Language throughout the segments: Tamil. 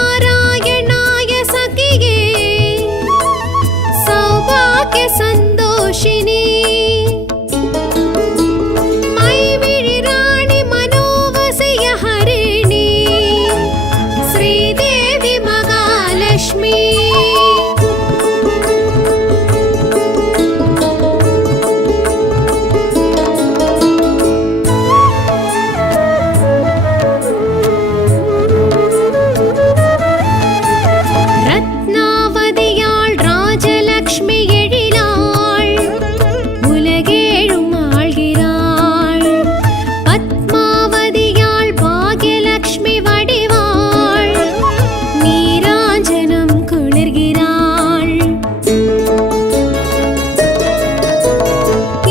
श्रीमन्नारायणाय सखिये सौभाग्य संतोषिनी मैविळि राणि मनोवसय हरिणी श्रीदेवी महालक्ष्मी ரத்னாவதியாள் ராஜலக்ஷ்மி எழிலாள் உலகேழும் ஆள்கிறாள் பத்மாவதியாள் பாக்யலக்ஷ்மி வடிவாள் நீராஞ்சனம் குளிர்கிறாள்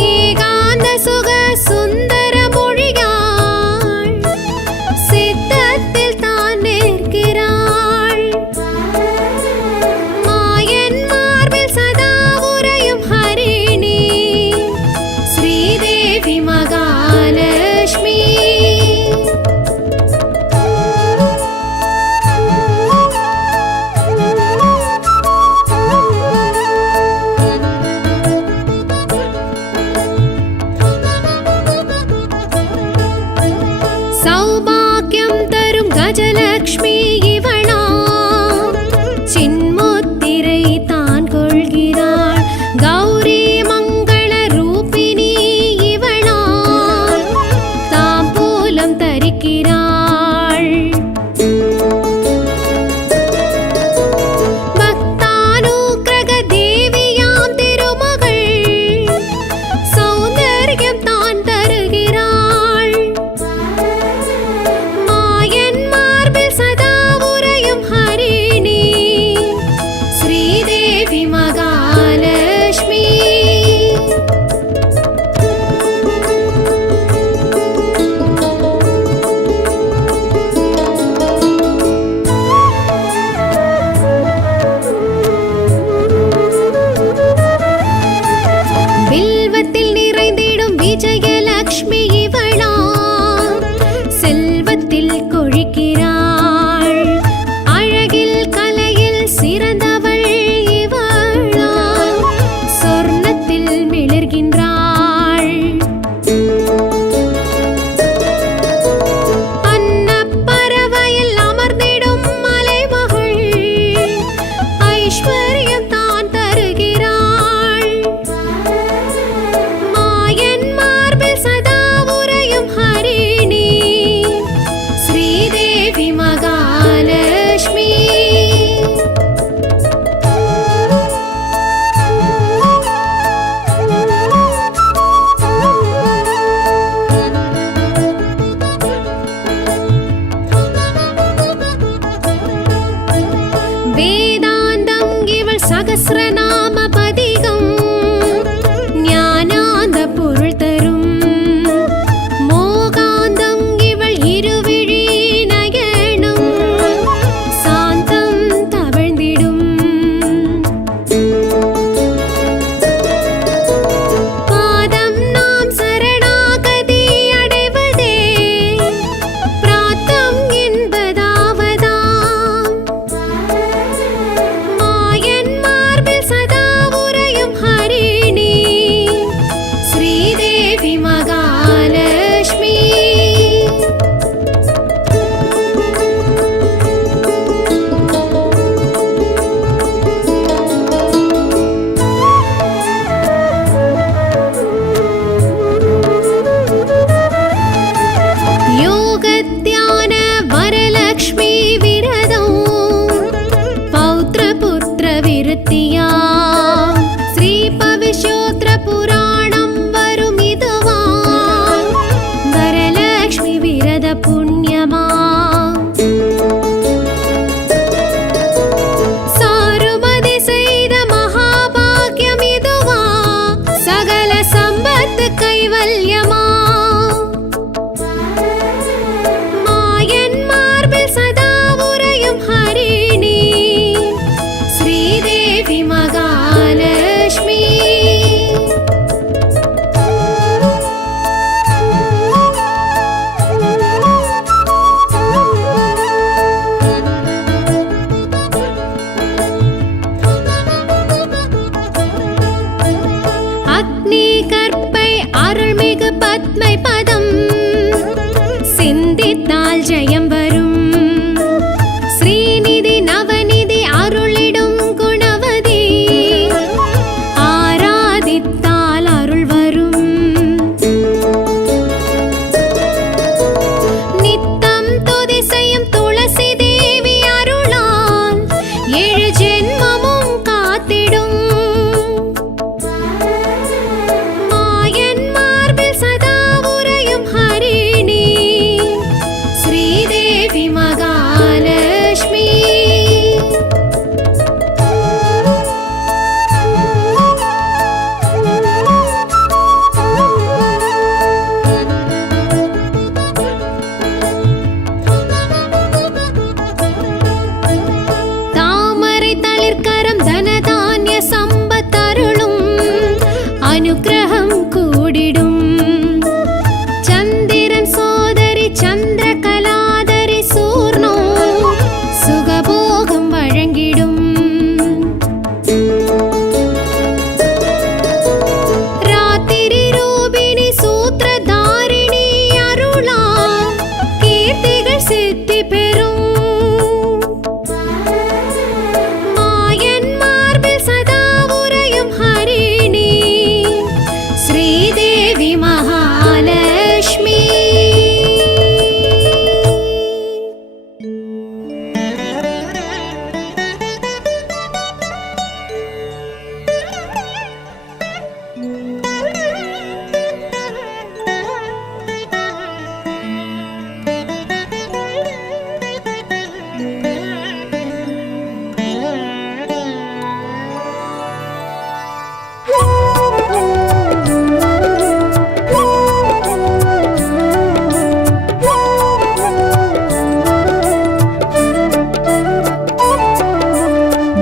ஏகாந்த சுக சுந்தர மொழியாள் சித்தத்தில் தான் நிற்கிறாள் மாயன் மார்பில் சதா உறையும் ஹரிணி ஸ்ரீதேவி மகாலட்சுமி சௌபாக்கியம் தரும் கஜலக்ஷ்மி இவளா சின்முத்திரை தான் கொள்கிறாள் கௌரி மங்கள ரூபிணி இவளா தாம்பூலம் தரிக்கிறாள் பக்தானுக்கிரக தேவியாம் திருமகள் சௌந்தர்யம் தான் தருகிறாள் மாயன் மார்பில் சதா மந்திரம் சிந்தித்தால் ஜெயம் வரும். ஸ்ரீநிதி நவநிதி அருளிடும் குணவதி ஆராதித்தால் அருள் வரும். நித்தம் துதி செய்யும் துளசி தேவி அருளால் 7 ஜென்மமும் காத்திடும். மாயன் மார்பில் சதா உறையும் ஹரிணி ஸ்ரீதேவி மகாலட்சுமி. தாமரை தளிர்கரம் தனதான்ய சம்பத்தருளும் அனுக்கிரகம் கூடிடும். சந்திரன் சோதரி சந்திரகலாதரி சூர்ணோ சுகபோகம் வழங்கிடும். ராத்திரி ரூபிணி சூத்திரதாரிணி அருளா கீர்த்திகள் சித்தி பெறும். மாயன் மார்பில் சதா உறையும் ஹரிணி ஸ்ரீதேவி மகாலட்சுமி.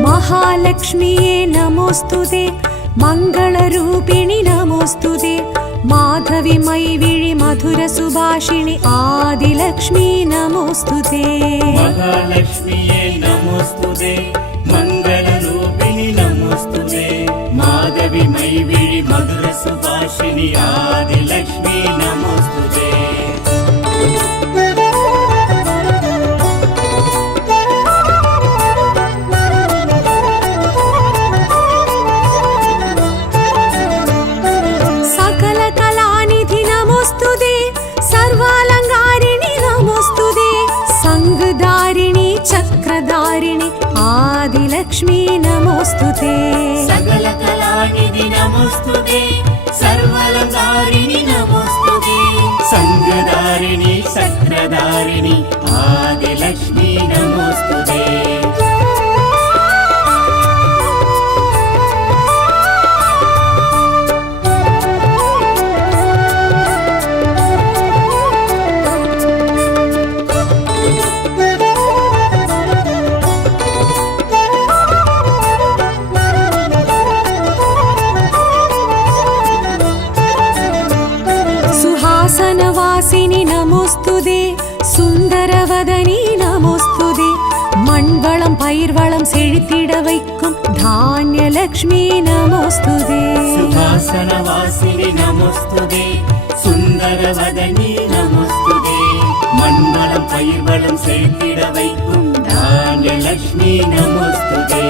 महालक्ष्मीये नमोस्तुते, मङ्गलरूपिणि नमोस्तुते, माधवी मैविळि मधुरसुभाषिणि आदिलक्ष्मी नमोस्तुते. महालक्ष्मीये नमोस्तुते, मङ्गलरूपिणि नमोस्तुते, माधवी मैविळि मधुरसुभाषिणि आदिलक्ष्मी नमोस्तुते. सकलकलानिधि नमोस्तुते, सर्वालङ्कारिणि नमोस्तुते, सङ्गधारिणि चक्रधारिणि आदिलक्ष्मी नमोस्तुते. सकलकलानिधि नमोस्तुते, सर्वालङ्कारिणि नमोस्तुते, सङ्गधारिणि चक्रधारिणि आदिलक्ष्मी नमोस्तुते. सुहासनवासिनि नमोस्तुते, सुन्दरवदनी नमोस्तुते, मण्वलं पयिर्वलं सेळित्तिड வைக்கும் धान्यलक्ष्मी नमोस्तुते. सुहासनवासिनि नमोस्तुते, सुन्दरवदनी नमोस्तुते, मण्वलं पयिर्वलं सेळित्तिड வைக்கும் धान्यलक्ष्मी नमोस्तुते.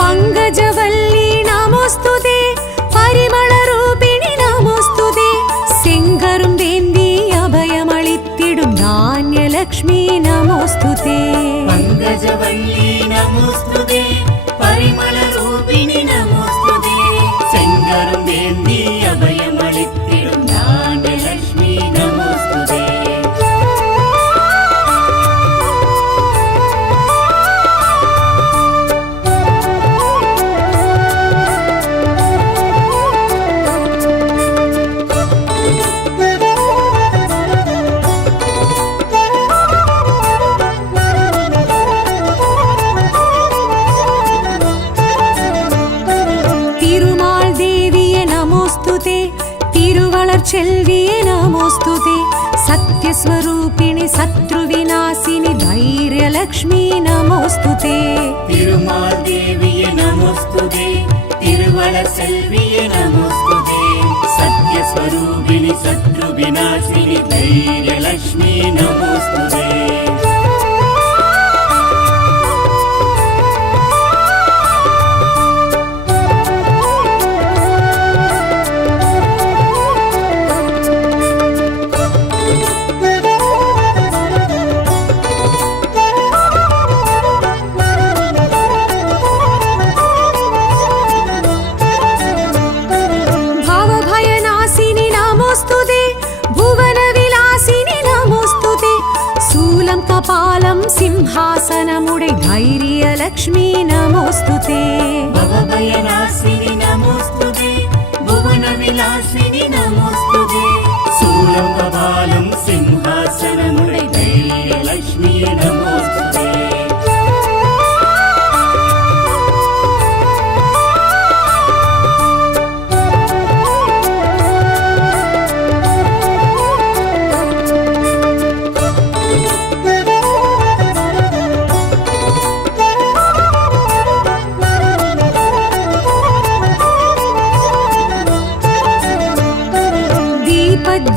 पङ्कजवल्ली नमोस्तुते, परिमलरूपिणि नमोस्तुते, सेङ्गरुम्बेन्दी अभयमळित्तिडुं धान्यलक्ष्मी नमोस्तुते. पङ्कजवल्ली नमोस्तुते, परिमलरूपिणि नमोस्तुते, सेङ्गरुम्बेन्दी अभयमळित्तिडुं धान्यलक्ष्मी नमोस्तुते. மலர்ச்செல்வியே நமோஸ்துதே சத்யஸ்வரூபிணி சத்ருவிநாசினி தைரியலக்ஷ்மி நமோஸ்துதே திருமால் தேவியே நமோஸ்துதே திருவளர் செல்வியே நமோஸ்துதே சத்யஸ்வரூபிணி சத்ருவிநாசினி தைரியலக்ஷ்மி நமோஸ்துதே भवभयनाशिनि नमोस्तुते भुवनविलासिनि नमोस्तुते शूलं कपालं सिंहासनमुडै धैर्यलक्ष्मी नमोस्तुते भवभयनाशिनि नमोस्तुते भुवनविलासिनि नमोस्तुते शूलं कपालं सिंहासनमुडै धैर्यलक्ष्मी नमोस्तुते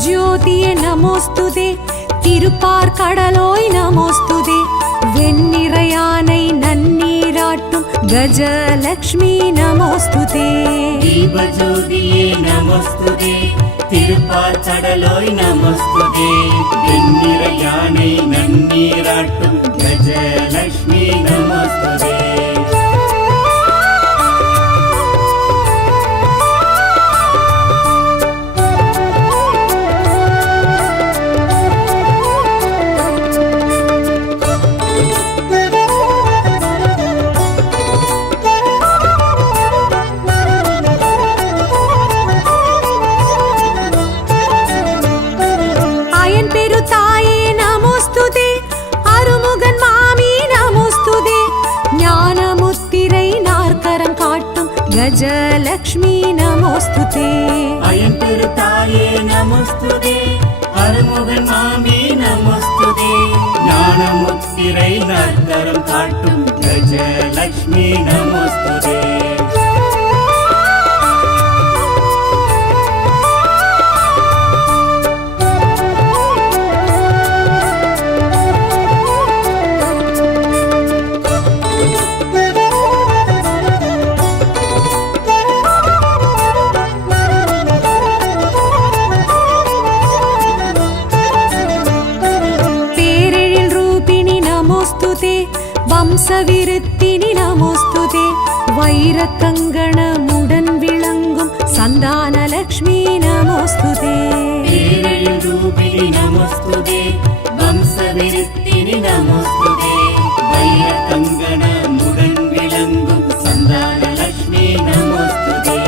ज्योतिये நமோஸ்துதே திருப்பார்கடலோய் நமோஸ்துதே வெண்ணிறையானை நன்னீராட்டும் கஜலக்ஷ்மி நமோஸ்துதே தீபஜோதியே நமோஸ்துதே திருப்பார்கடலோய் நமோஸ்துதே வெண்ணிறையானை நன்னீராட்டும் கஜலக்ஷ்மி நமோஸ்துதே கஜலக்ஷ்மி நமோஸ்துதே அயன் பெருத்தாயே நமோஸ்துதே அருமுகன் மாமி நமோஸ்துதே ஞானமுத்திரை நற்கரம் காட்டும் கஜலக்ஷ்மி நமோஸ்துதே வம்சவிருத்தினி நமோஸ்துதே வைரக்கங்கணமுடன் விளங்கும் சந்தானலக்ஷ்மி நமோஸ்துதே பேரழில் ரூபிணி நமோஸ்துதே வம்சவிருத்தினி நமோஸ்துதே வைரக்கங்கணமுடன் விளங்கும் சந்தானலக்ஷ்மி நமோஸ்துதே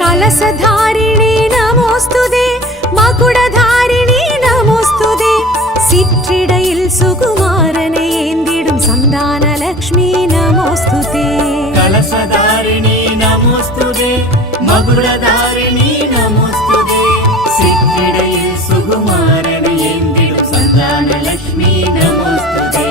கலசதாரிணி நமோஸ்துதே மகுடதாரிணி நமோஸ்துதே சிற்றிடையில் சுகுமாரனை ஏந்திடும் சந்தானலக்ஷ்மி நமோஸ்துதே கலசதாரிணி நமோஸ்துதே மகுடதாரிணி நமோஸ்துதே சிற்றிடையில் சுகுமாரனை ஏந்திடும் சந்தானலக்ஷ்மி நமோஸ்துதே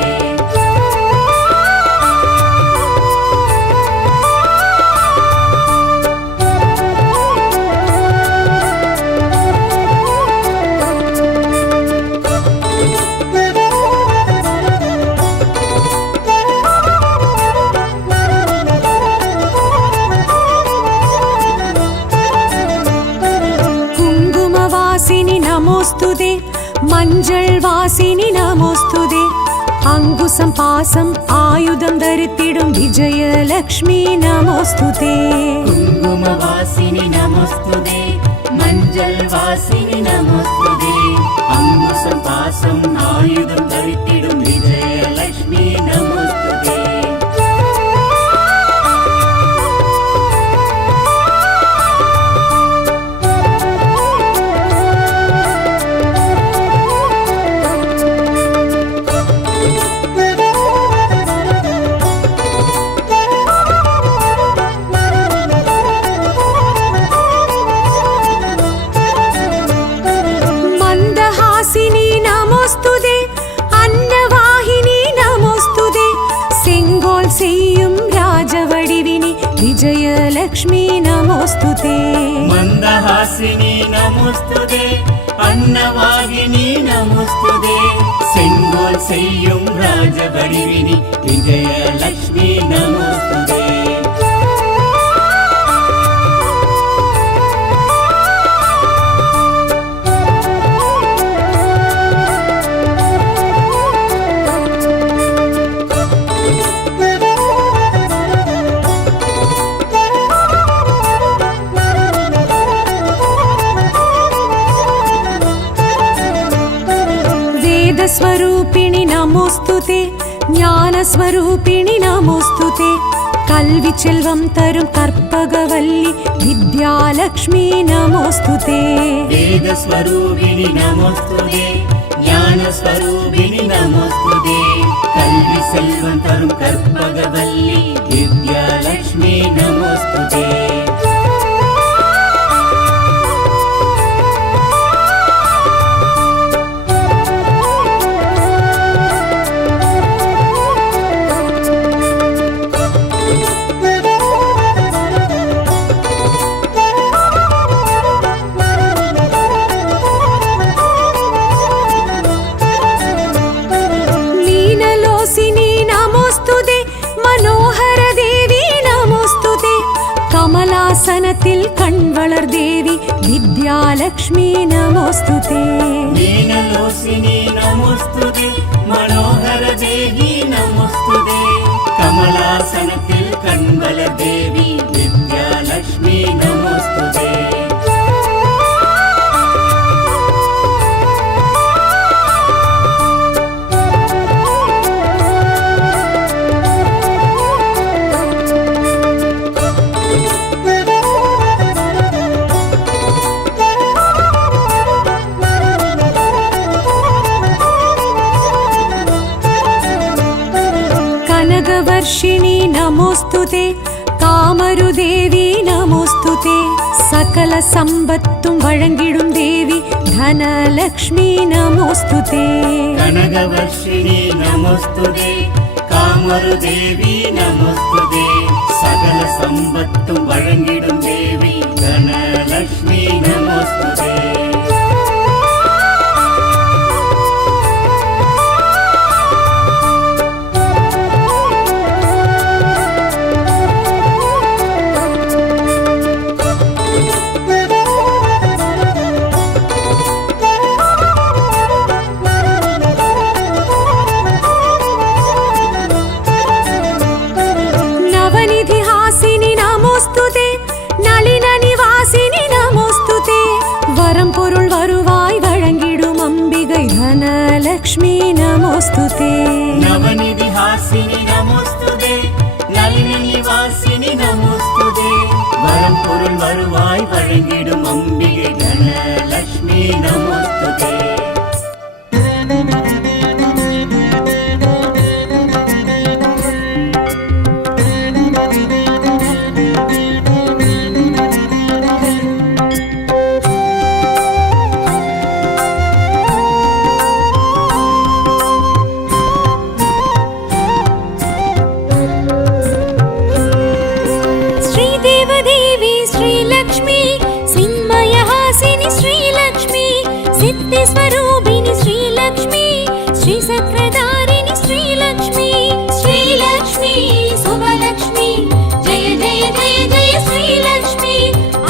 நமோஸ்துதே மஞ்சள் வாசினி நமோஸ்துதே அங்குசம் பாசம் ஆயுதம் தரித்திடும் விஜயலக்ஷ்மி நமோஸ்துதே குங்கும வாசினி நமோஸ்துதே மஞ்சள் வாசினி நமோஸ்துதே அங்குசம் பாசம் ஆயுதம் தரித்திடும் விஜயலக்ஷ்மி நமோஸ்துதே विजयलक्ष्मी नमोऽस्तुते मन्दहासिनी नमोस्तुते अन्नवाहिनी नमोस्तुते செங்கோல் செய்யும் ராஜவடிவினி விஜயலக்ஷ்மி நமோஸ்துதே स्वरूपिणि नमोस्तुते ज्ञानस्वरूपिणि नमोस्तुते कल्वि सेल्वम तरुम कर्पगवल्ली विद्यालक्ष्मी नमोस्तुते वेदस्वरूपिणि नमोस्तुते ज्ञानस्वरूपिणि नमोस्तुते कल्वि सेल्वम तरुम कर्पगवल्ली विद्यालक्ष्मी नमोस्तुते कमलासनतिल कण्वलर देवी विद्यालक्ष्मी नमोस्तुते लीनलोसिनी नमोस्तुते मनोहर देवी नमोस्तुते कमलासनतिल कण्वलर देवी विद्यालक्ष्मी नमोस्तुते वर्षिणी नमोस्तुते कामरुदेवी नमोस्तुते सकल संपत्तुम वळंगिडुम देवी धनलक्ष्मी नमोस्तुते कनकवर्षिणी नमोस्तुते कामरुदेवी नमोस्तुते सकल संपत्तुम वळंगिडुम देवी धनलक्ष्मी नमोस्तुते लक्ष्मी नमोस्तुते नवनिधि हासिनी नमोस्तुते नलिनी निवासिनी नमोस्तुते वरम பொருள் வருவாய் வழங்கிடும் அம்பிகை தனலக்ஷ்மி நமோஸ்துதே स्वरूपिणी श्रीलक्ष्मी श्रीचक्रधारिणी श्रीलक्ष्मी श्रीलक्ष्मी शुभलक्ष्मी जय जय जय जय श्रीलक्ष्मी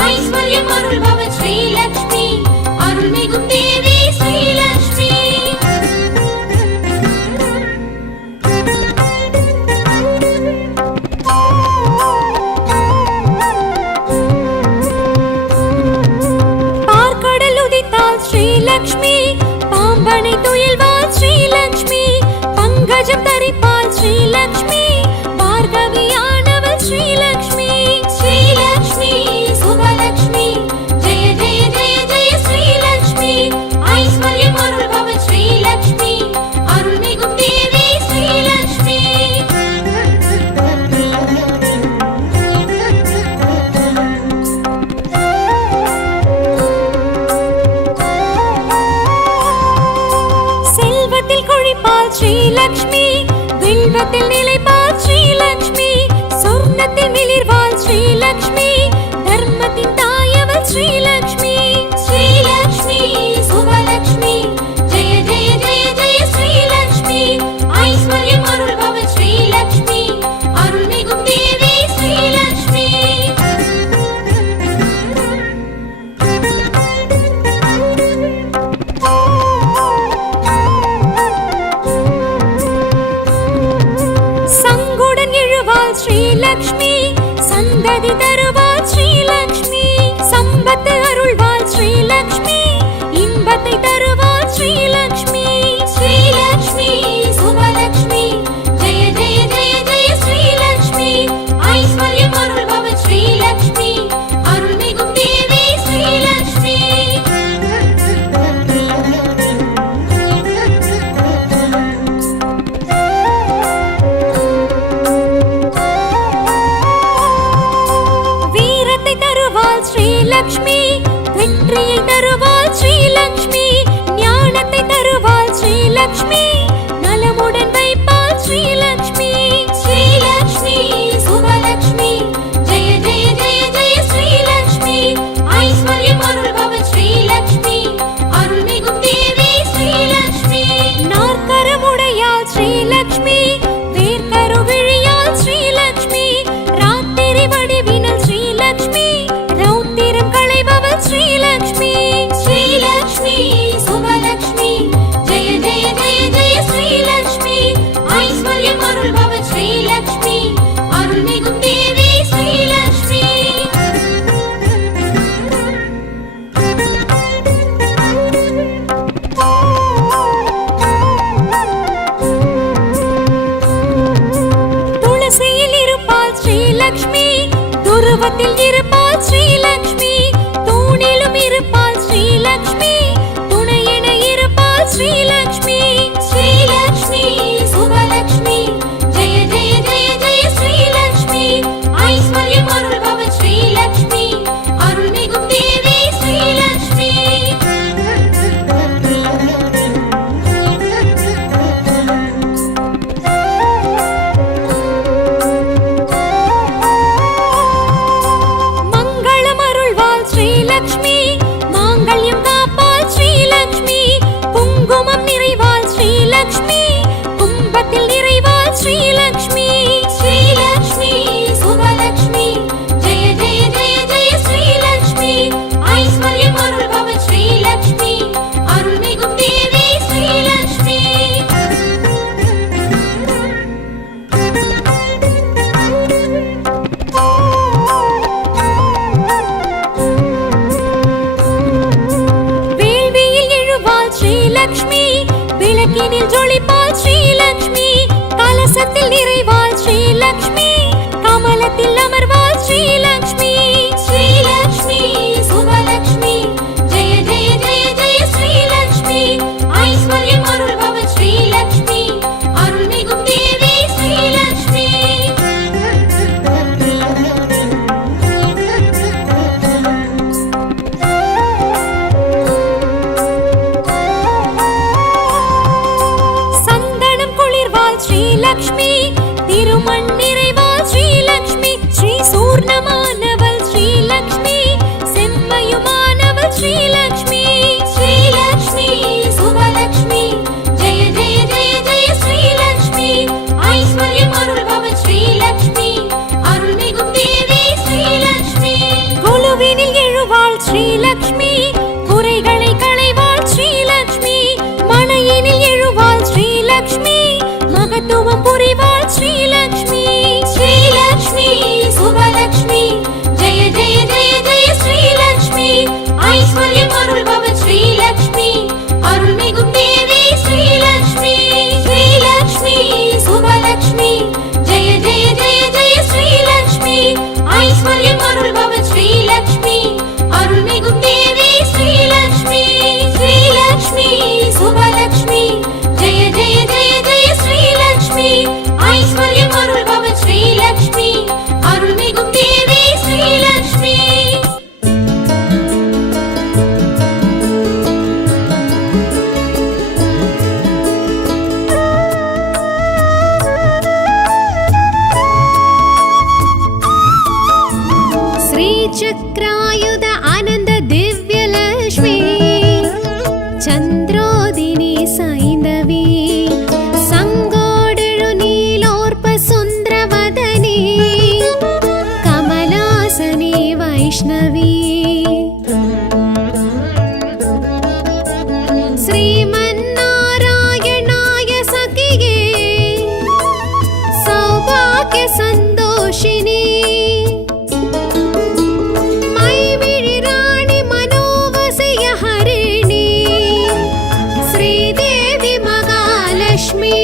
ऐश्वर्यम् अरुள் भव श्रीलक्ष्मी अरुள்मिகும் देवी श्रीलक्ष्मी श्रीलक्ष्मी पांबனை துயில்வாள் श्रीलक्ष्मी பங்கஜம் தரிப்பாள் श्रीलक्ष्मी பார்கவியானவள் श्रीलक्ष्मी श्रीलक्ष्मी शुभलक्ष्मी जय जय जय जय श्रीलक्ष्मी ऐश्वर्यम् अरुள் भव श्रीलक्ष्मी अरुள்மிகும் देवी श्रीलक्ष्मी श्रीलक्ष्मी विल्वத்தில் நிலைப்பாள் श्रीलक्ष्मी சொர்ண தர்மத்தில் மிளிர்வாள் ஸ்ரீலக்ஷ்மி தர்மத்தின் தாயவள் ஸ்ரீலக்ஷ்மி ஸ்ரீலக்ஷ்மி சுபலக்ஷ்மி ஜெய ஜெய ஜெய ஜெய ஸ்ரீலக்ஷ்மி ஐஸ்வர்யம் அருள்பவள் ஸ்ரீலக்ஷ்மி அருள்மிகும் தேவி ஸ்ரீலக்ஷ்மி சங்குடன் எழுவாள் ஸ்ரீலக்ஷ்மி சந்ததி தருவாள் ஸ்ரீலக்ஷ்மி சம்பத்து அருள்வாள் ஸ்ரீலக்ஷ்மி இன்பத்தை தருவாள் ஸ்ரீலக்ஷ்மி ஸ்ரீலக்ஷ்மி சுபலக்ஷ்மி ஜெய ஜெய ஜெய ஜெய ஸ்ரீலக்ஷ்மி ஐஸ்வர்யம் அருள்பவள் ஸ்ரீலக்ஷ்மி அருள்மிகும் தேவி ஸ்ரீலக்ஷ்மி வீரத்தை தருவாள் ஸ்ரீலக்ஷ்மி வெற்றியை தருவாள் ஸ்ரீலக்ஷ்மி ஞானத்தை தருவாள் ஸ்ரீலக்ஷ்மி நலமுடன் வைப்பாள் ஸ்ரீலக்ஷ்மி ஸ்ரீலக்ஷ்மி சுபலக்ஷ்மி ஜெய ஜெய ஜெய ஜெய ஸ்ரீலக்ஷ்மி ஐஸ்வர்யம் அருள்பவள் ஸ்ரீலக்ஷ்மி அருள்மிகும் தேவி ஸ்ரீலக்ஷ்மி நாற்கரமுடையாள் ஸ்ரீலக்ஷ்மி வேர்க்கருவிழியாள் ஸ்ரீலக்ஷ்மி ராத்திரி வடிவினல் ஸ்ரீலக்ஷ்மி ரௌத்திரம் களைபவள் ஸ்ரீலக்ஷ்மி ஸ்ரீலக்ஷ்மி சுபலக்ஷ்மி ஜெய ஜெய ஜெய ஜெய ஸ்ரீலக்ஷ்மி ஐஸ்வர்யம் அருள்பவள் ஸ்ரீலக்ஷ்மி அருள்மிகும் தேவி ஸ்ரீலக்ஷ்மி துளசியில் இருப்பாள் ஸ்ரீலக்ஷ்மி துருவத்தில் இருப்பாள் ஸ்ரீலக்ஷ்மி தூணிலும் இருப்பாள் ஸ்ரீலக்ஷ்மி துணையென இருப்பாள் ஸ்ரீலக்ஷ்மி ஸ்ரீலக்ஷ்மி சுபலக்ஷ்மி ஜெய ஜெய ஜெய ஜெய ஸ்ரீலக்ஷ்மி ஐஸ்வர்யம் அருள்பவள் ஸ்ரீலக்ஷ்மி அருள்மிகும் தேவி ஸ்ரீலக்ஷ்மி மங்களம் அருள்வாள் ஸ்ரீலக்ஷ்மி மாங்கல்யம் காப்பாள் ஸ்ரீலக்ஷ்மி குங்குமம் நிறைவாள் ஸ்ரீலக்ஷ்மி கும்பத்தில் நிறைவாள் ஸ்ரீலக்ஷ்மி ஸ்ரீலக்ஷ்மி சுபலக்ஷ்மி ஜெய ஜெய ஜெய ஜெய ஸ்ரீலக்ஷ்மி ஐஸ்வர்யம் அருள்பவள் ஸ்ரீலக்ஷ்மி அருள்மிகும் தேவி ஸ்ரீலக்ஷ்மி வேள்வியில் எழுவாள் ஸ்ரீலக்ஷ்மி விளக்கினில் ஜொலிப்பாள் ஸ்ரீலக்ஷ்மி கலசத்தில் நிறைவாள் ஸ்ரீலக்ஷ்மி கமலத்தில் அமர்வாள் ஸ்ரீலக்ஷ்மி ஸ்ரீலக்ஷ்மி சுபலக்ஷ்மி ஜெய ஜெய ஜெய ஜெய ஸ்ரீலக்ஷ்மி ஐஸ்வர்யம் அருள்பவள் ஸ்ரீலக்ஷ்மி அருள்மிகும் தேவி ஸ்ரீலக்ஷ்மி சந்தனம் குளிர்வாள் ஸ்ரீலக்ஷ்மி திருமண் நிறைவாள் ஸ்ரீலக்ஷ்மி ஸ்ரீ சூர்ணமான ചന്ദ്രോദിനി സൈന്ധവി സംഗോടെഴു നീലോർപ്പ സുന്ദരവദനി കമലാസനി വൈഷ്ണവി ശ്രീമന്നാരായണായ സഖിയേ സൗഭാഗ്യ സന്തോഷിനി മൈവിഴിറാണി മനോവസയ ഹരിണി ശ്രീദേവി മഹാലക്ഷ്മി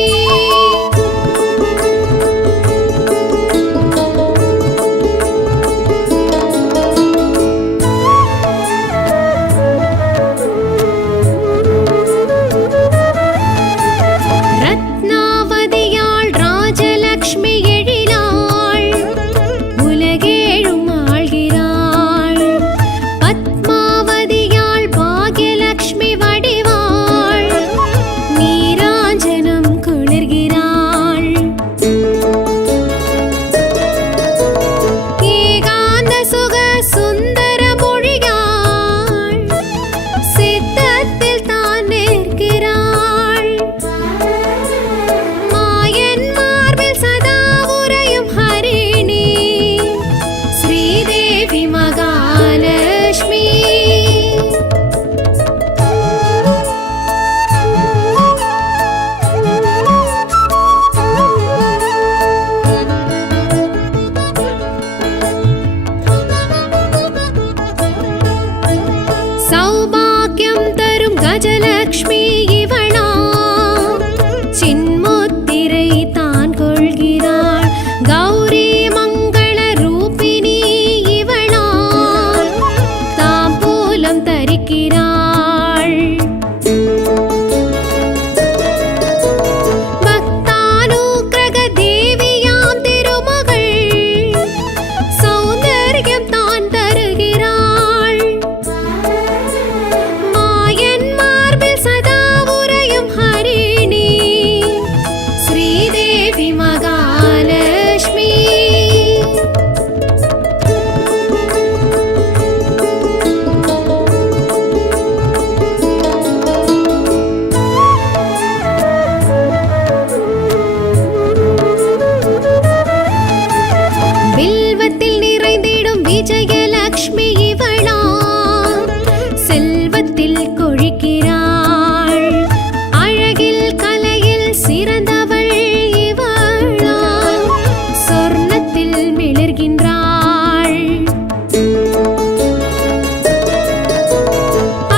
ரத்னாவதியாள் ராஜலக்ஷ்மி எழிலாள் உலகேழும் ஆள்கிறாள் பத்மாவதியாள் பாக்யலக்ஷ்மி வடிவாள் நீராஞ்சனம் குளிர்கிறாள் ஏகாந்த சுக சுந்தர மொழியாள் சித்தத்தில் தான் நிற்கிறாள் மாயன் மார்பில் சதா உறையும் ஹரிணி ஸ்ரீதேவி மகாலட்சுமி சௌபாக்கியம் தரும் கஜலக்ஷ்மி இவளா சின்முத்திரை தான் கொள்கிறாள் கௌரி மங்கள ரூபிணி இவளா தாம்பூலம் தரிக்கிறாள் பக்தானுக்கிரக தேவியாம் திருமகள் சௌந்தர்யம் தான் தருகிறாள் மாயன் மார்பில் சதா உறையும் ஹரிணி ஸ்ரீதேவி மகாலட்சுமி வில்வத்தில் நிறைந்திடும் விஜயலக்ஷ்மி இவளா செல்வத்தில் கொழிக்கிறாள் அழகில் கலையில் சிறந்தவள் இவளா சொர்ணத்தில் மிளர்கின்றாள்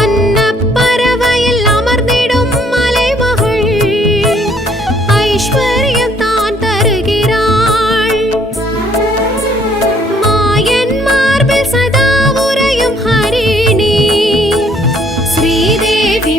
அன்னப்பறவையில் அமர்ந்திடும் மலைமகள் ஐஸ்வர்யம் தான் தருகிறாள் மாயன் மார்பில் சதா உறையும் ஹரிணி ஸ்ரீதேவி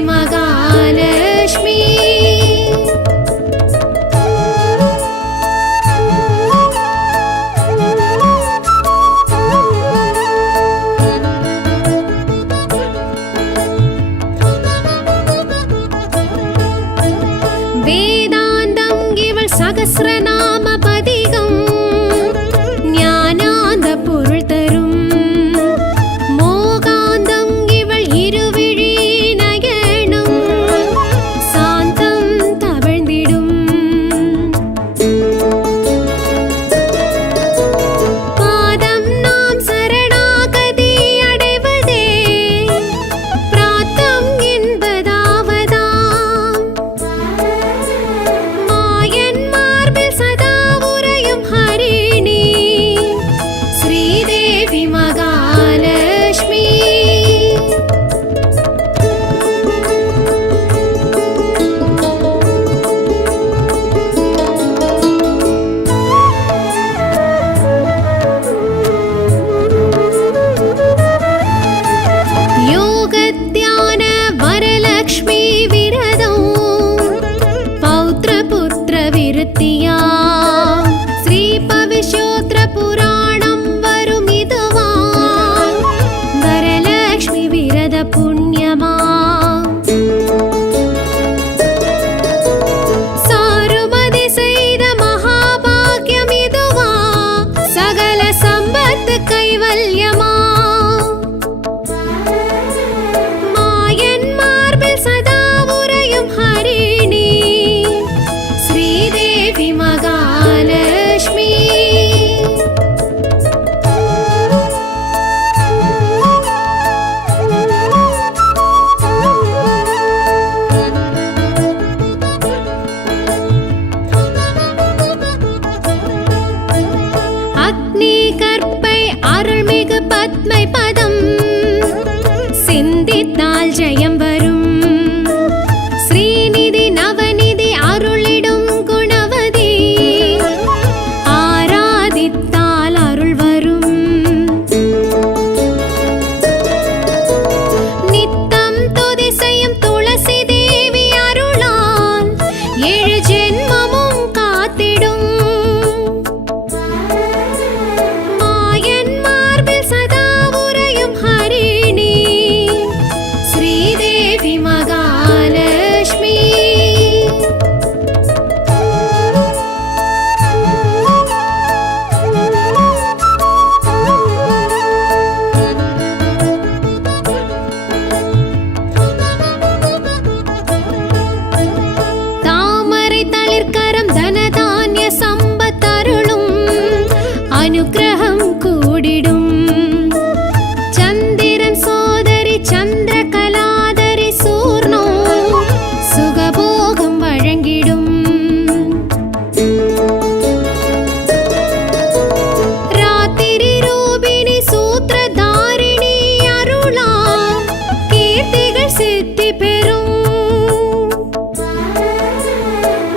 பெறும்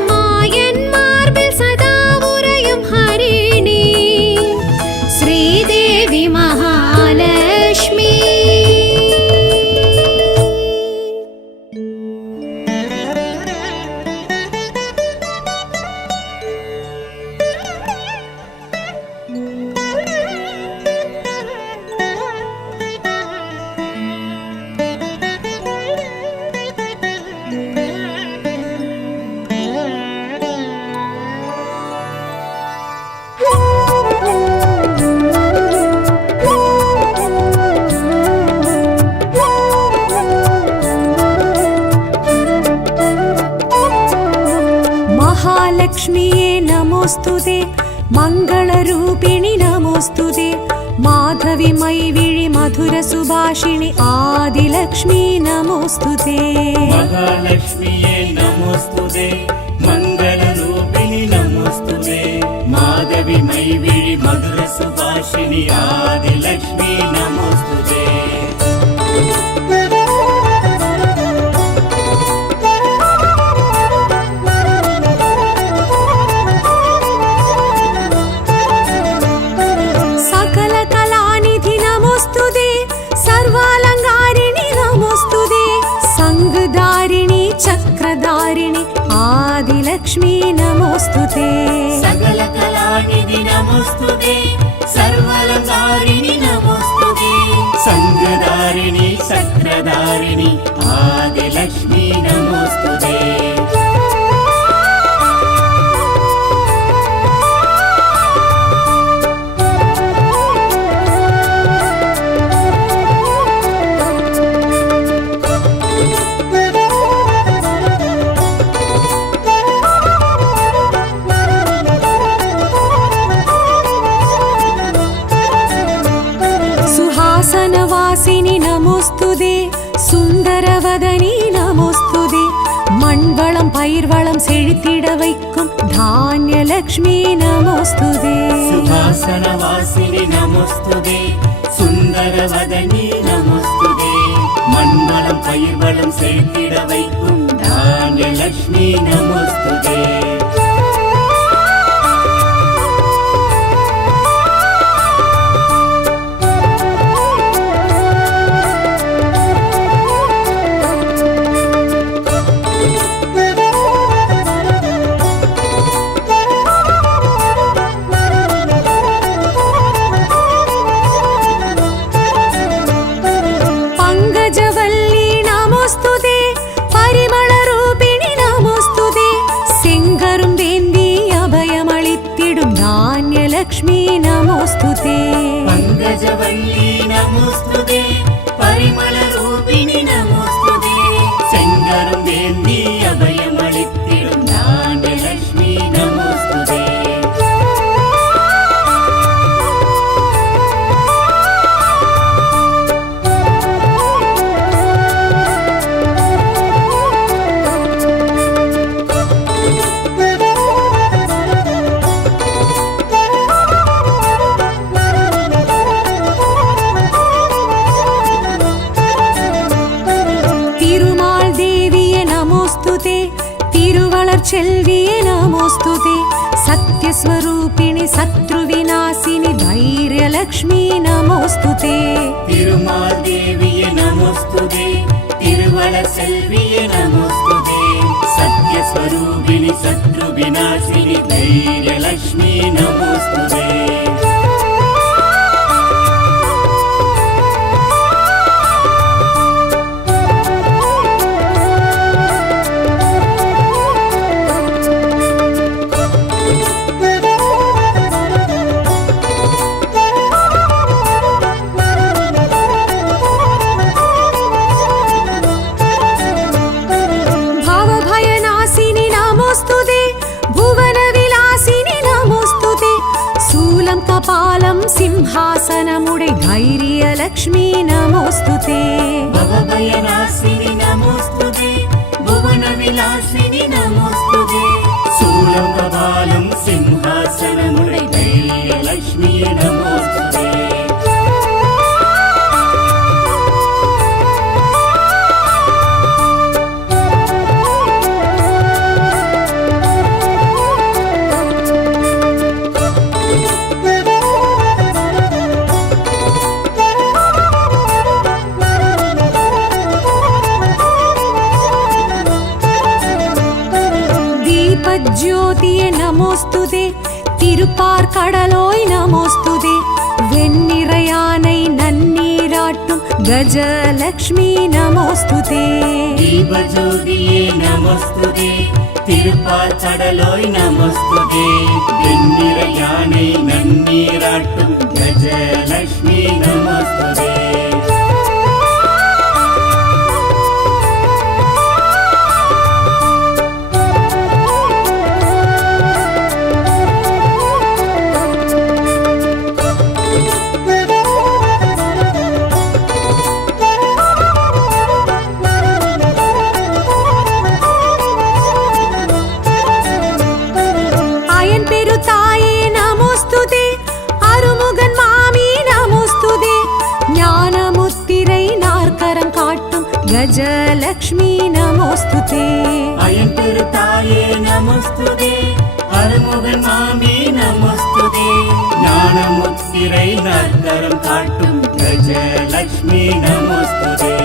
மாயன் மார்பில் சதா உறையும் ஹரிணி ஸ்ரீதேவி மகாலட்சுமி. महालक्ष्मीये नमोस्तुते मङ्गलरूपिणि नमोस्तुते माधवी मैविळि मधुरसुभाषिणि आदिलक्ष्मी नमोस्तुते. महालक्ष्मीये नमोस्तुते मङ्गलरूपिणि नमोस्तुते माधवी मैविळि मधुरसुभाषिणि आदिलक्ष्मी नमोस्तुते. सर्वालङ्कारिणि नमोस्तुते संगधारिणि चक्रधारिणि आदिलक्ष्मी नमोस्तुते. सकलकलानिधि नमोस्तुते सर्वालङ्कारिणि नमोस्तुते संगधारिणि चक्रधारिणि आदिलक्ष्मी नमोस्तुते. सुहासनवासिनि नमोस्तुते सुन्दरवदनी नमोस्तुते मण्वलं पयिर्वलं सेळित्तिड वैक्कुम धान्यलक्ष्मी नमोस्तुते. सुहासनवासिनि नमोस्तुते सुन्दरवदनी नमोस्तुते मण्वलं पयिर्वलं सेळित्तिड वैक्कुम धान्यलक्ष्मी नमोस्तुते. लक्ष्मी नमोस्तुते. पंकजवल्ली नमोस्तुते परिमलरूपिणि नमोस्तुते सेंगरुं वेन्दी अभयमळित्तिडुं धान्यलक्ष्मी नमोस्तुते. செல்வியே நமோஸ்துதே சத்யஸ்வரூபிணி சத்ருவிநாசினி தைரியலக்ஷ்மி நமோஸ்துதே. திருமால் தேவியே நமோஸ்துதே திருவளர் செல்வியே நமோஸ்துதே சத்யஸ்வரூபிணி சத்ருவிநாசினி தைரியலக்ஷ்மி நமோஸ்துதே. कपालं सिंहासनमुडे धैर्यलक्ष्मी नमोस्तुते. भवभयनाशिनि नमोस्तुते भुवनविलासिनि नमोस्तुते शूलं कपालं सिंहासनमुडे धैर्यलक्ष्मी नमोस्तुते. ஜோதியே நமோஸ்துதே திருப்பார்கடலோய் நமோஸ்துதே வெண்ணிறையானை நன்னீராட்டும் கஜலக்ஷ்மி நமோஸ்துதே தீபஜோதியே நமஸ்துதே திருப்பார்கடலோய் நமஸ்துதே வெண்ணிற யானை நன்னீராட்டும் கஜலக்ஷ்மி நமஸ்துதே கஜலக்ஷ்மி நமோஸ்துதே அயன் பெருத்தாயே நமஸ்துதே அருமுகன் மாமி நமஸ்துதே ஞானமுத்திரை நற்கரம் காட்டும் கஜலக்ஷ்மி நமஸ்துதே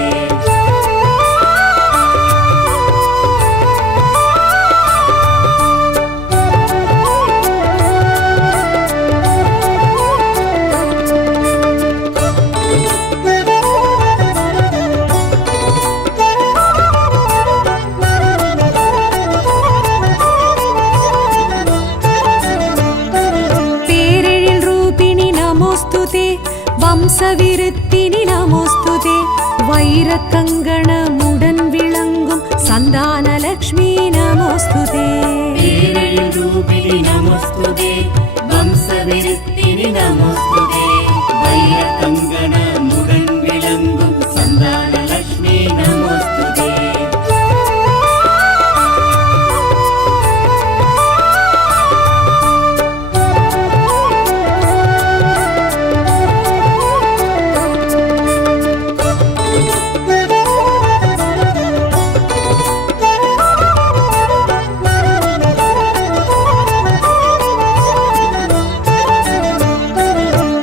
வம்சவிருத்தினி நமோஸ்துதே வைரக்கங்கணமுடன் விளங்கும் சந்தானலக்ஷ்மி நமோஸ்துதே பேரழில் ரூபிணி நமஸ்துதே வம்சவிருத்தினி நமஸ்துதே வைரக்கங்கணமுடன் விளங்கும் சந்தானலக்ஷ்மி நமஸ்துதே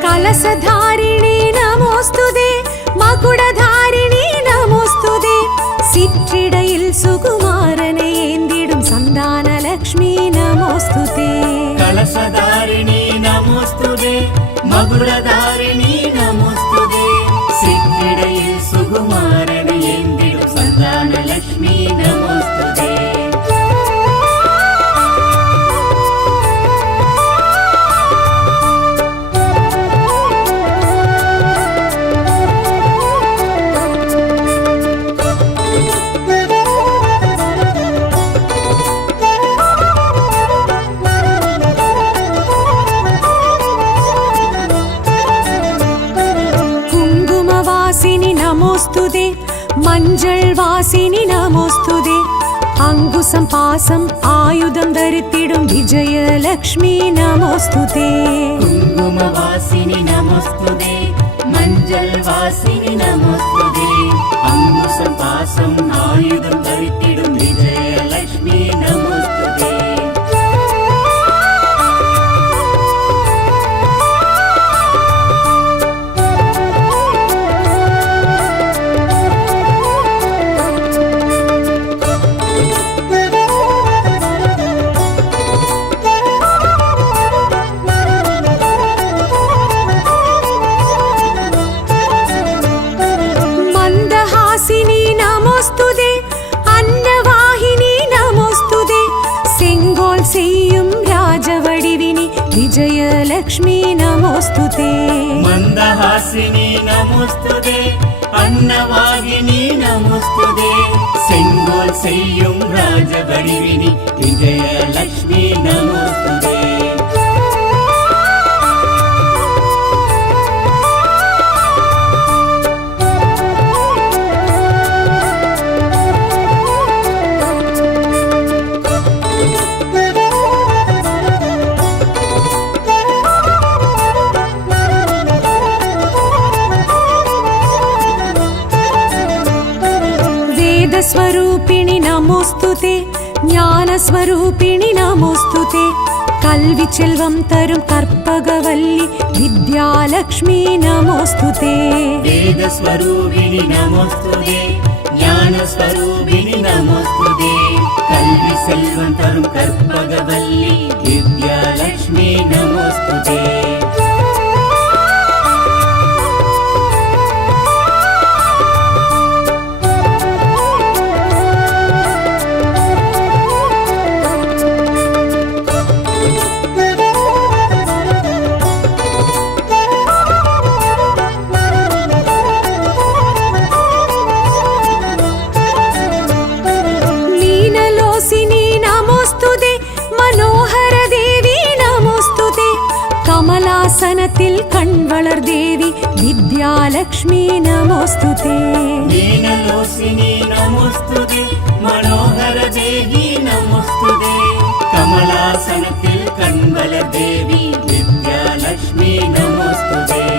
கலசதாரிணி நமோஸ்துதே மகுடதாரிணி நமோஸ்துதே சிற்றிடையில் சுகுமாரனை ஏந்திடும் சந்தானலக்ஷ்மி நமோஸ்துதே கலசதாரிணி நமஸ்துதே மகுடதாரிணி நமஸ்துதே சிற்றிடையில் சுகுமாரனை ஏந்திடும் சந்தானலக்ஷ்மி நமஸ்துதே நமோஸ்துதே மஞ்சள் வாசினி நமோஸ்துதே அங்குசம் பாசம் ஆயுதம் தரித்திடும் விஜயலக்ஷ்மி நமோஸ்துதே குங்கும வாசினி நமஸ்துதே மஞ்சள் வாசினி நமஸ்துதே அங்குசம் பாசம் ஆயுதம் தரித்திடும் விஜயலக்ஷ்மி நமஸ்துதே விஜயலக்ஷ்மி நமோஸ்துதே மந்தஹாசினி நமோஸ்துதே அன்னவாகினி நமோஸ்துதே செங்கோல் செய்யும் ராஜவடிவினி விஜயலக்ஷ்மி நமோஸ்துதே ஸ்வரூபிணி நமோஸ்துதே ஞானஸ்வரூபிணி நமோஸ்துதே கல்வி செல்வம் தரும் கற்பகவல்லி வித்யாலக்ஷ்மி நமோஸ்துதே வேதஸ்வரூபிணி நமோஸ்துதே ஞானஸ்வரூபிணி நமோஸ்துதே கல்வி கல்வி செல்வம் தரும் கற்பகவல்லி வித்யாலட்சுமி நமோஸ்துதே. கமலாசனத்தில் கண் வளர் தேவி வித்யாலட்சுமி நமோஸ்துதே. நீனலோசினி நமோஸ்துதே, மனோகர தேவி நமோஸ்துதே. கமலாசனத்தில் கண் வளர் தேவி வித்யாலட்சுமி நமோஸ்துதே.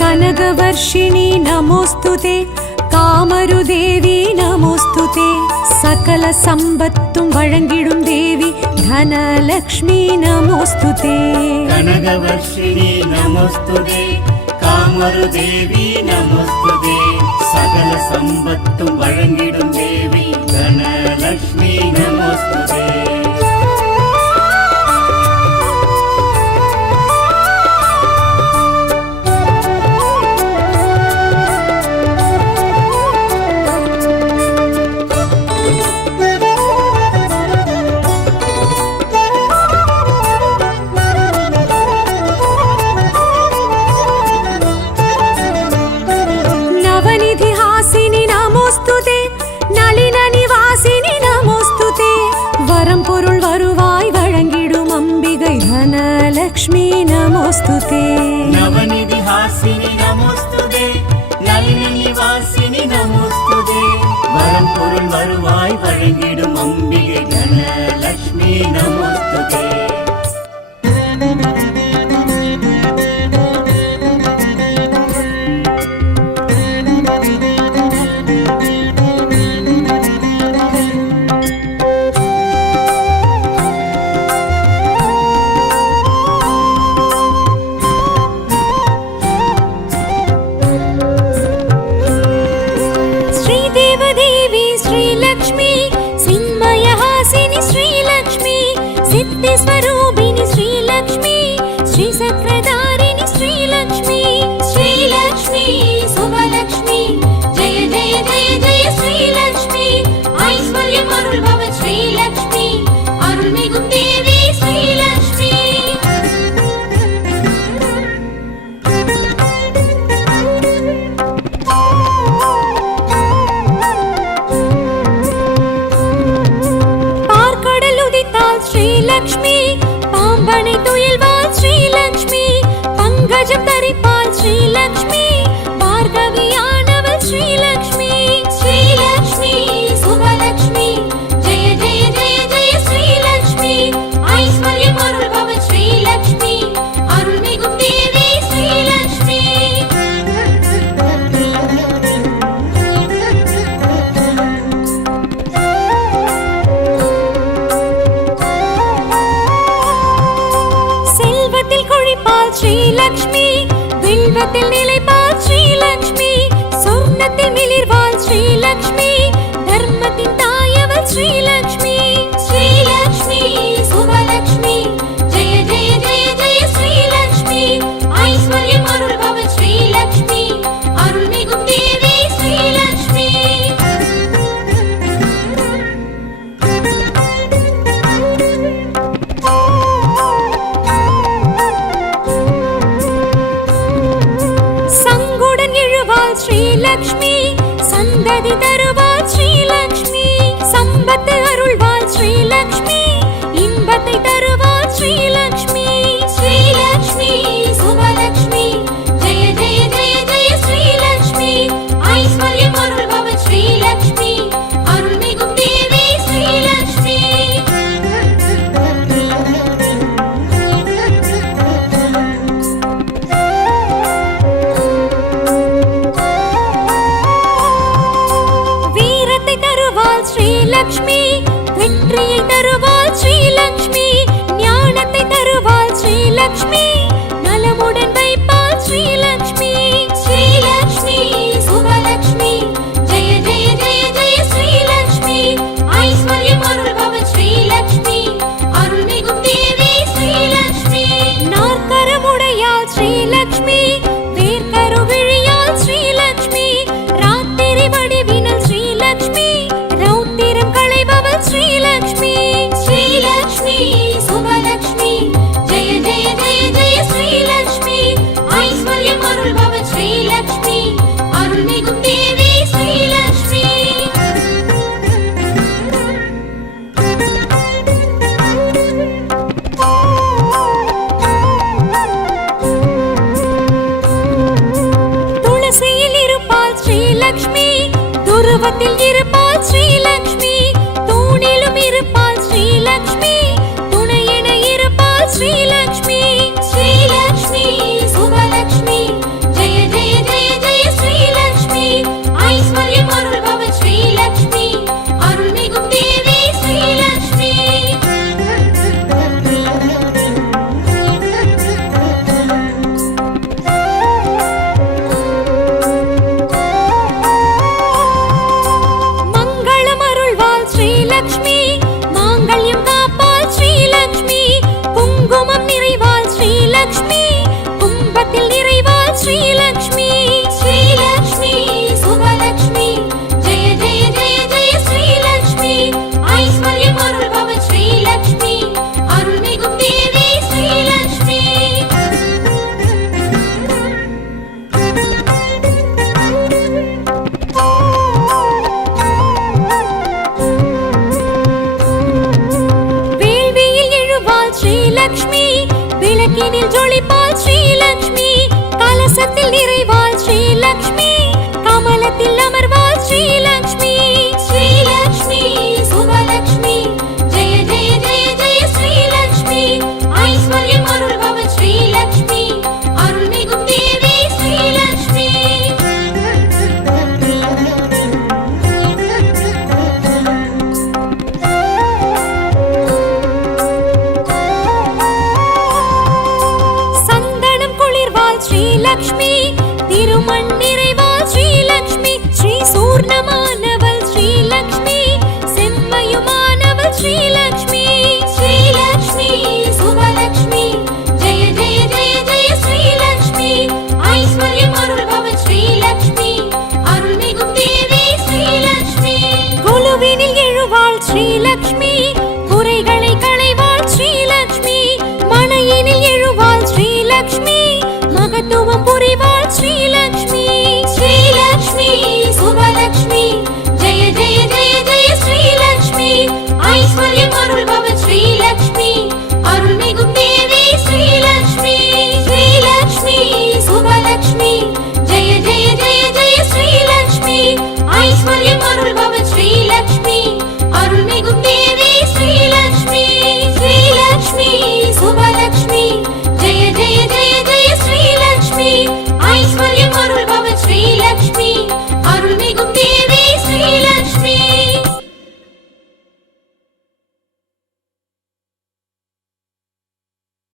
கனகவர்ஷிணி நமோஸ்துதே, காமருதேவி நமோஸ்துதே. சகல சம்பத்தும் வழங்கிடும் தேவி தனலக்ஷ்மி நமோஸ்துதே. கனகவர்ஷிணி நமோஸ்துதே, காமருதேவி நமோஸ்துதே. சகல சம்பத்தும் வழங்கிடும் தேவி தனலக்ஷ்மி நமோஸ்துதே. லக்ஷ்மி நமோஸ்துதே. நவநிதி ஹாசினி நமோஸ்துதே, நளின நிவாசினி நமோஸ்துதே. வரம் பொருள் வருவாய் வழங்கிடும் அம்பிகை தனலக்ஷ்மி நமோஸ்துதே. स्वरूपिणी श्रीलक्ष्मी, श्रीचक्रधारिणी श्रीलक्ष्मी, श्रीलक्ष्मी शुभलक्ष्मी, जय जय जय जय श्रीलक्ष्मी. ऐश्वर्यम् अरुள்பவ श्रीलक्ष्मी, अरुள்மிகும் தேவி श्रीलक्ष्मी. श्रीलक्ष्मी पाம்பனை துயில்வாள் श्रीलक्ष्मी, பங்கஜம் தரிப்பாள் श्रीलक्ष्मी, பார்கவியானவள் श्रीलक्ष्मी. श्रीलक्ष्मी शुभलक्ष्मी, जय जय जय जय श्रीलक्ष्मी. ऐश्वर्यम् अरुள்பவ श्रीलक्ष्मी, अरुள்மிகும் தேவி श्रीलक्ष्मी. श्रीलक्ष्मी வில்வத்தில் நிலைப்பாள் श्रीलक्ष्मी, சொர்ணத்தில் மிளிர்வாள் श्रीलक्ष्मी, தர்மத்தின் தாயவள் श्रीलक्ष्मी. श्रीलक्ष्मी शुभलक्ष्मी, जय जय जय जय श्रीलक्ष्मी. ऐश्वर्यम् अरुள்பவ श्रीलक्ष्मी, अरुள்மிகும் தேவி श्रीलक्ष्मी. श्रीलक्ष्मी சந்ததி தருவாள் श्रीलक्ष्मी, சம்பத்து அருள்வாள் श्रीलक्ष्मी, இன்பத்தை தருவாள் श्रीलक्ष्मी. श्रीलक्ष्मी शुभलक्ष्मी, जय जय जय जय श्रीलक्ष्मी. ऐश्वर्यम् अरुள்பவ श्रीलक्ष्मी, अरुள்மிகும் தேவி श्रीलक्ष्मी. உருவத்தில் இருப்பாள் ஸ்ரீலக்ஷ்மி, தூணிலும் இருப்பாள் ஸ்ரீலக்ஷ்மி, துணையென இருப்பாள் ஸ்ரீலக்ஷ்மி. ஸ்ரீலக்ஷ்மி சுபலக்ஷ்மி, ஜெய ஜெய ஜெய ஜெய ஸ்ரீலக்ஷ்மி, ஐஸ்வர்யம் அருள்பவள் ஸ்ரீலக்ஷ்மி, அருள்மிகும் தேவி ஸ்ரீலக்ஷ்மி. மங்களம் அருள்வாள் ஸ்ரீலக்ஷ்மி, மாங்கல்யம் காப்பாள் ஸ்ரீலக்ஷ்மி, குங்குமம் நிறைவாள் ஸ்ரீலக்ஷ்மி, கும்பத்தில் நிறைவாள் ஸ்ரீலக்ஷ்மி. ஸ்ரீலக்ஷ்மி சுபலக்ஷ்மி, ஜெய ஜெய ஜெய ஜெய ஸ்ரீலக்ஷ்மி, ஐஸ்வர்யம் அருள்பவள் ஸ்ரீலக்ஷ்மி, அருள்மிகும் தேவி ஸ்ரீலக்ஷ்மி. வேள்வியில் எழுவாள் ஸ்ரீலக்ஷ்மி, விளக்கினில் ஜொலிப்பாள் ஸ்ரீலக்ஷ்மி, கலசத்தில் நிறைவாள் ஸ்ரீலக்ஷ்மி, கமலத்தில் அமர்வாள் ஸ்ரீலக்ஷ்மி. ஸ்ரீலக்ஷ்மி சுபலக்ஷ்மி, ஜெய ஜெய ஜெய ஜெய ஸ்ரீலக்ஷ்மி, ஐஸ்வர்யம் அருள்பவள் ஸ்ரீலக்ஷ்மி, அருள்மிகும் தேவி ஸ்ரீலக்ஷ்மி. சந்தனம் குளிர்வாள் ஸ்ரீலக்ஷ்மி, திருமண் நிறைவாள் ஸ்ரீலக்ஷ்மி, ஸ்ரீ சூர்ணமானவள் ஸ்ரீலக்ஷ்மி, செம்மையுமானவள் ஸ்ரீலக்ஷ்மி. ஸ்ரீலக்ஷ்மி சுபலக்ஷ்மி, ஜெய ஜெய ஜெய ஜெய ஸ்ரீலக்ஷ்மி, ஐஸ்வர்யம் அருள்பவள் ஸ்ரீலக்ஷ்மி, அருள்மிகும் தேவி ஸ்ரீலக்ஷ்மி. குழுவினில் எழுவாள் ஸ்ரீலக்ஷ்மி, குறைகளை களைவாள் ஸ்ரீலக்ஷ்மி, மனையினில் எழுவாள் ஸ்ரீலக்ஷ்மி, மகத்துவம் புரிவாள் ஸ்ரீலக்ஷ்மி. ஸ்ரீலக்ஷ்மி சுபலக்ஷ்மி,